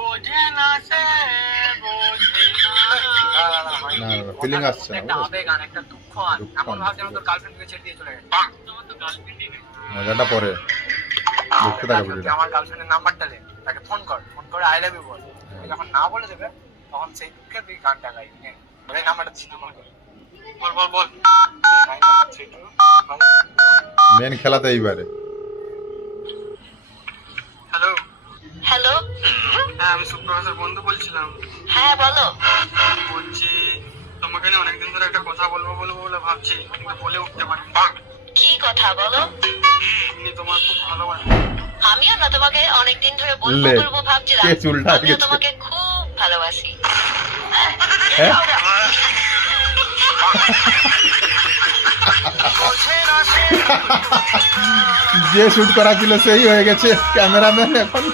বোঝে না সে বোঝে না ফিলিং আসছে না, একটা আবেগ আন, একটা দুঃখ আন, এমন ভাব যেন তোর গার্লফ্রেন্ডকে ছেড়ে দিয়ে চলে গেছে। আমার তো গার্লফ্রেন্ডই নেই। মজাটা পরে দেখতে থাকো ভিডিওটা। আমার গার্লফ্রেন্ডের নাম্বারটা দে, তাকে ফোন করে আই লাভ ইউ বল। যখন না বলে দেবে তখন সেই দুঃখে তুই গানটা গাইবি। এই নাম্বারটা দিচ্ছি, তুই বল। মেন খেলাতে এইবারে। হ্যালো হ্যালো, হ্যাঁ, আমি সুপ্রভাতের বন্ধু বলছিলাম। হ্যাঁ বলো। বলছি তোমাকে না অনেকদিন ধরে একটা কথা বলবো বলে ভাবছি, কিন্তু বলে উঠতে পারি। কি কথা বলো? এমনি তোমার খুব ভালোবাসি। আমিও না তোমাকে অনেকদিন ধরে লে, বলবো ভাবছিলাম। কে চুলটা আমিও গেছে। তোমাকে খুব ভালোবাসি। হ্যাঁ? যে শুট করা ছিল সেই হয়ে গেছে ক্যামেরাম্যান এখন।